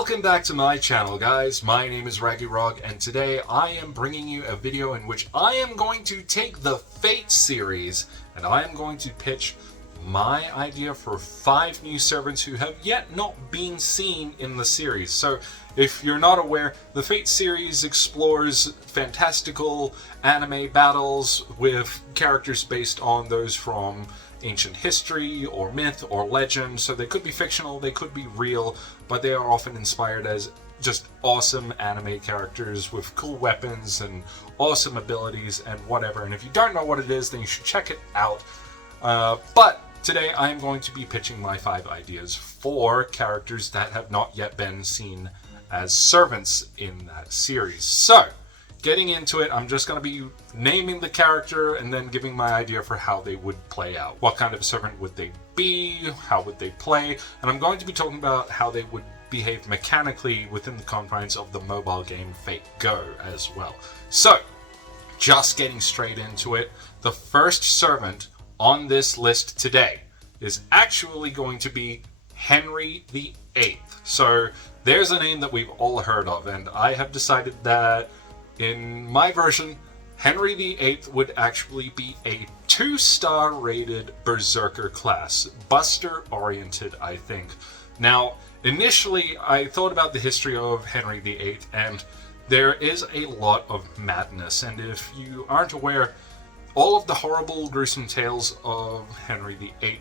Welcome back to my channel, guys. My name is Raggy and today I am bringing you a video in which I am going to take the Fate series and I am going to pitch my idea for 5 new servants who have yet not been seen in the series. So, if you're not aware, the Fate series explores fantastical anime battles with characters based on those from ancient history or myth or legend. So they could be fictional, they could be real, but they are often inspired as just awesome anime characters with cool weapons and awesome abilities and whatever. And if you don't know what it is, then you should check it out. But today I am going to be pitching my 5 ideas for characters that have not yet been seen as servants in that series. So, getting into it, I'm just going to be naming the character and then giving my idea for how they would play out. What kind of a servant would they be? How would they play? And I'm going to be talking about how they would behave mechanically within the confines of the mobile game Fate Go as well. So, just getting straight into it, the first servant on this list today is actually going to be Henry VIII. So, there's a name that we've all heard of, and I have decided that in my version, Henry VIII would actually be a 2-star rated Berserker class. Buster oriented, I think. Now, initially, I thought about the history of Henry VIII, and there is a lot of madness. And if you aren't aware, all of the horrible, gruesome tales of Henry VIII,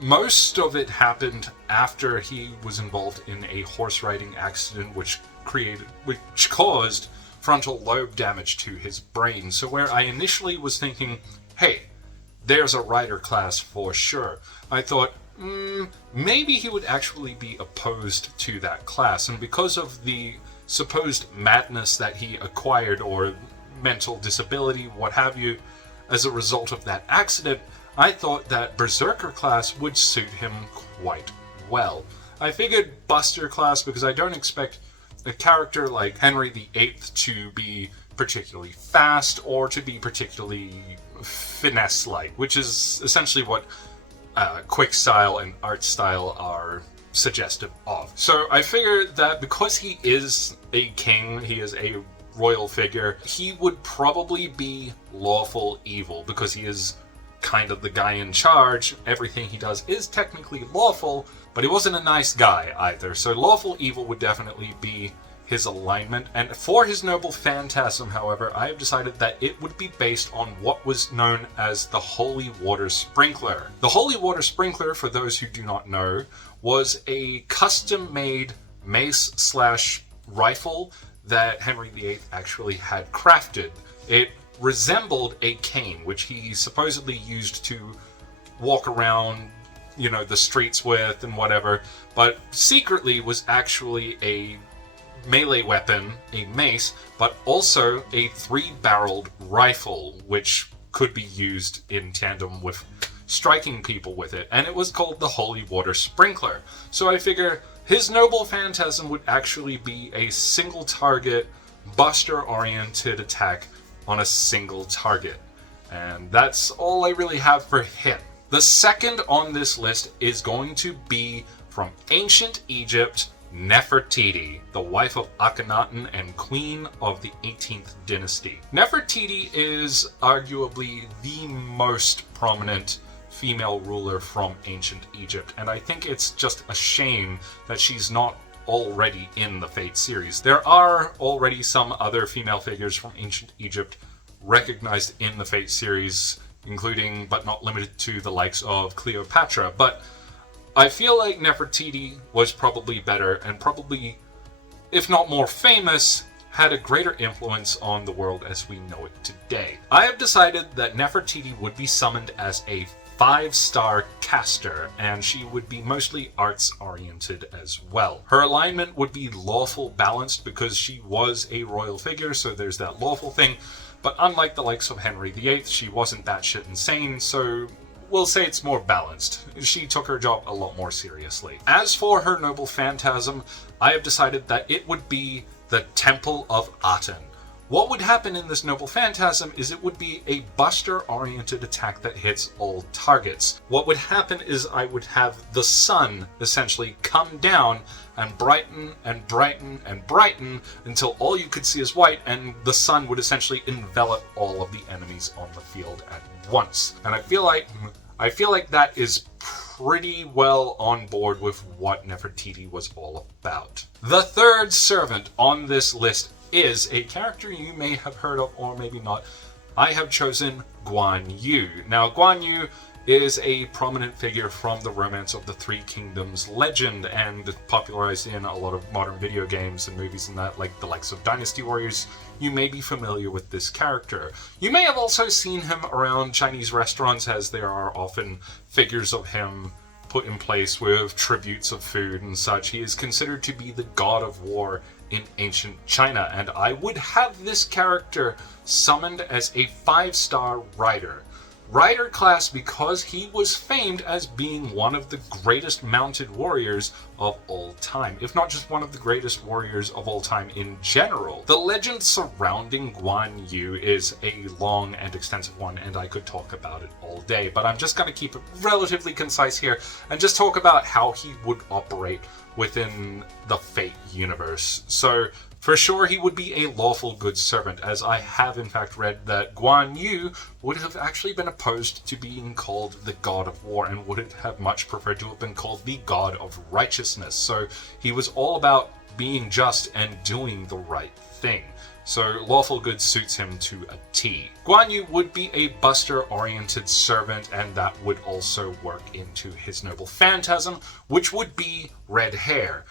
most of it happened after he was involved in a horse riding accident which caused frontal lobe damage to his brain. So where I initially was thinking, hey, there's a rider class for sure, I thought, maybe he would actually be opposed to that class. And because of the supposed madness that he acquired, or mental disability, what have you, as a result of that accident, I thought that Berserker class would suit him quite well. I figured Buster class because I don't expect a character like Henry VIII to be particularly fast or to be particularly finesse-like, which is essentially what quick style and art style are suggestive of. So I figured that because he is a king, he is a royal figure, he would probably be lawful evil because he is kind of the guy in charge. Everything he does is technically lawful, but he wasn't a nice guy either. So lawful evil would definitely be his alignment. And for his noble phantasm, however, I have decided that it would be based on what was known as the Holy Water Sprinkler. The Holy Water Sprinkler, for those who do not know, was a custom-made mace/rifle that Henry VIII actually had crafted. It resembled a cane, which he supposedly used to walk around, the streets with and whatever, but secretly was actually a melee weapon, a mace, but also a 3-barreled rifle, which could be used in tandem with striking people with it, and it was called the Holy Water Sprinkler. So I figure his noble phantasm would actually be a single target, Buster-oriented attack on a single target. And that's all I really have for him. The second on this list is going to be from ancient Egypt, Nefertiti, the wife of Akhenaten and queen of the 18th dynasty. Nefertiti is arguably the most prominent female ruler from ancient Egypt, and I think it's just a shame that she's not already in the Fate series. There are already some other female figures from ancient Egypt recognized in the Fate series, including but not limited to the likes of Cleopatra, but I feel like Nefertiti was probably better and probably, if not more famous, had a greater influence on the world as we know it today. I have decided that Nefertiti would be summoned as a 5-star caster, and she would be mostly arts-oriented as well. Her alignment would be lawful balanced because she was a royal figure, so there's that lawful thing, but unlike the likes of Henry VIII, she wasn't batshit insane, so we'll say it's more balanced. She took her job a lot more seriously. As for her noble phantasm, I have decided that it would be the Temple of Aten, What would happen in this Noble Phantasm is it would be a buster-oriented attack that hits all targets. What would happen is I would have the sun essentially come down and brighten and brighten and brighten until all you could see is white, and the sun would essentially envelop all of the enemies on the field at once. And I feel like that is pretty well on board with what Nefertiti was all about. The third servant on this list is a character you may have heard of or maybe not. I have chosen Guan Yu. Now, Guan Yu is a prominent figure from the Romance of the Three Kingdoms legend and popularized in a lot of modern video games and movies and that, like the likes of Dynasty Warriors. You may be familiar with this character. You may have also seen him around Chinese restaurants, as there are often figures of him put in place with tributes of food and such. He is considered to be the god of war in ancient China, and I would have this character summoned as a 5-star rider. Rider class because he was famed as being one of the greatest mounted warriors of all time, if not just one of the greatest warriors of all time in general. The legend surrounding Guan Yu is a long and extensive one, and I could talk about it all day, but I'm just going to keep it relatively concise here and just talk about how he would operate within the Fate universe. So, for sure, he would be a lawful good servant, as I have in fact read that Guan Yu would have actually been opposed to being called the God of War and would have much preferred to have been called the God of Righteousness. So he was all about being just and doing the right thing. So lawful good suits him to a T. Guan Yu would be a buster-oriented servant, and that would also work into his Noble Phantasm, which would be red hair.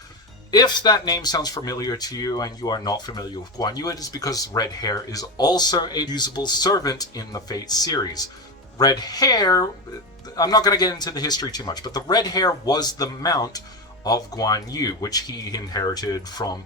If that name sounds familiar to you and you are not familiar with Guan Yu, it is because red hair is also a usable servant in the Fate series. Red hair, I'm not going to get into the history too much, but the red hair was the mount of Guan Yu, which he inherited from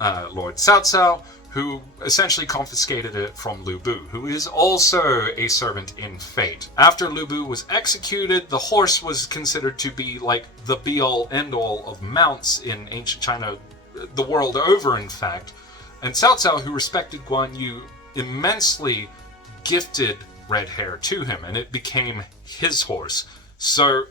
Lord Cao Cao, who essentially confiscated it from Lu Bu, who is also a servant in Fate. After Lu Bu was executed, the horse was considered to be like the be-all, end-all of mounts in ancient China, the world over in fact, and Cao Cao, who respected Guan Yu immensely, gifted red hair to him, and it became his horse. So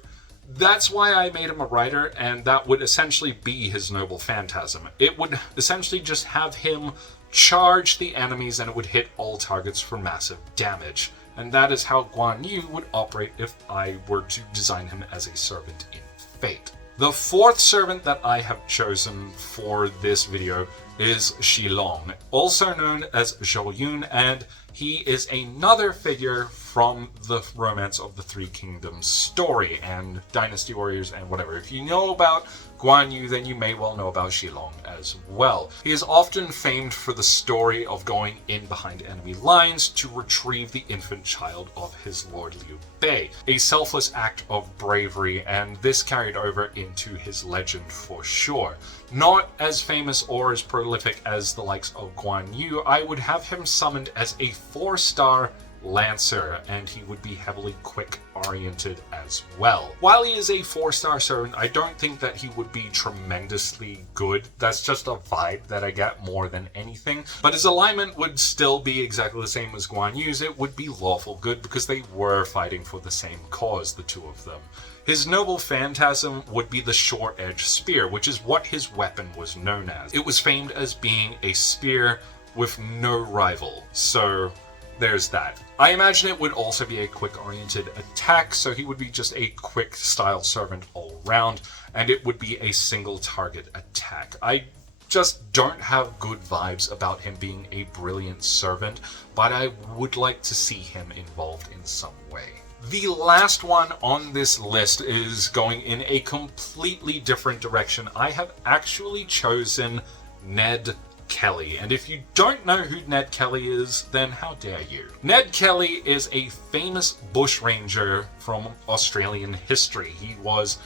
that's why I made him a rider, and that would essentially be his Noble Phantasm. It would essentially just have him charge the enemies, and it would hit all targets for massive damage. And that is how Guan Yu would operate if I were to design him as a servant in Fate. The fourth servant that I have chosen for this video is Shilong, also known as Zhou Yun, and he is another figure from the Romance of the Three Kingdoms story and Dynasty Warriors and whatever. If you know about Guan Yu, then you may well know about Shilong as well. He is often famed for the story of going in behind enemy lines to retrieve the infant child of his Lord Liu Bei, a selfless act of bravery, and this carried over into his legend for sure. Not as famous or as prolific as the likes of Guan Yu, I would have him summoned as a 4-star Lancer, and he would be heavily quick-oriented as well. While he is a 4-star servant, I don't think that he would be tremendously good. That's just a vibe that I get more than anything. But his alignment would still be exactly the same as Guan Yu's. It would be lawful good because they were fighting for the same cause, the two of them. His Noble Phantasm would be the short-edged spear, which is what his weapon was known as. It was famed as being a spear with no rival, so there's that. I imagine it would also be a quick-oriented attack, so he would be just a quick-style servant all round, and it would be a single-target attack. I just don't have good vibes about him being a brilliant servant, but I would like to see him involved in some way. The last one on this list is going in a completely different direction. I have actually chosen Ned Kelly, and if you don't know who Ned Kelly is, then how dare you? Ned Kelly is a famous bushranger from Australian history. He was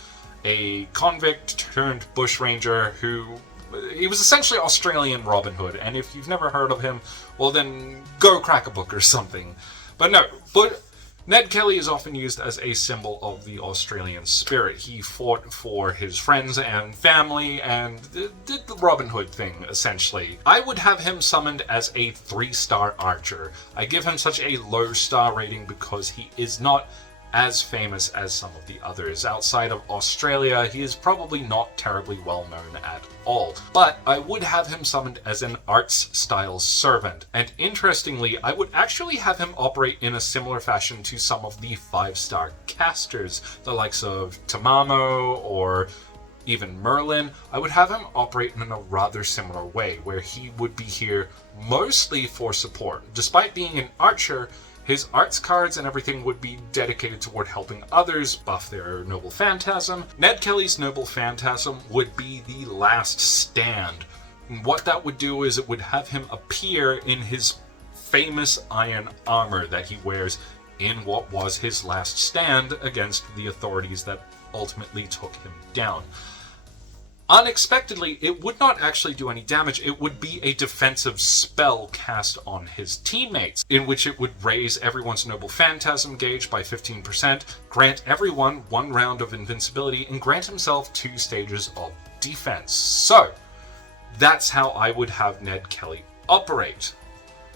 a convict turned bushranger he was essentially Australian Robin Hood, and if you've never heard of him, well then go crack a book or something. But no, Ned Kelly is often used as a symbol of the Australian spirit. He fought for his friends and family and did the Robin Hood thing, essentially. I would have him summoned as a 3-star archer. I give him such a low star rating because he is not as famous as some of the others. Outside of Australia, he is probably not terribly well known at all. But I would have him summoned as an arts-style servant. And interestingly, I would actually have him operate in a similar fashion to some of the 5-star casters, the likes of Tamamo or even Merlin. I would have him operate in a rather similar way, where he would be here mostly for support. Despite being an archer, his arts cards and everything would be dedicated toward helping others buff their noble phantasm. Ned Kelly's noble phantasm would be the last stand. And what that would do is it would have him appear in his famous iron armor that he wears in what was his last stand against the authorities that ultimately took him down. Unexpectedly, it would not actually do any damage. It would be a defensive spell cast on his teammates, in which it would raise everyone's noble phantasm gauge by 15%, grant everyone 1 round of invincibility, and grant himself 2 stages of defense. So, that's how I would have Ned Kelly operate.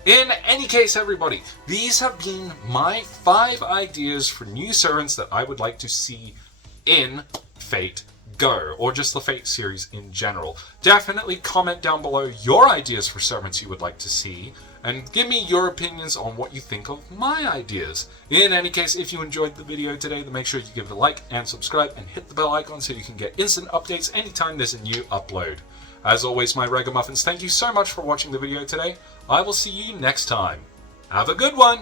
In any case, everybody, these have been my 5 ideas for new servants that I would like to see in Fate Go, or just the Fate series in general. Definitely comment down below your ideas for servants you would like to see, and give me your opinions on what you think of my ideas. In any case, if you enjoyed the video today, then make sure you give it a like and subscribe and hit the bell icon so you can get instant updates anytime there's a new upload. As always, my Ragamuffins, thank you so much for watching the video today. I will see you next time. Have a good one!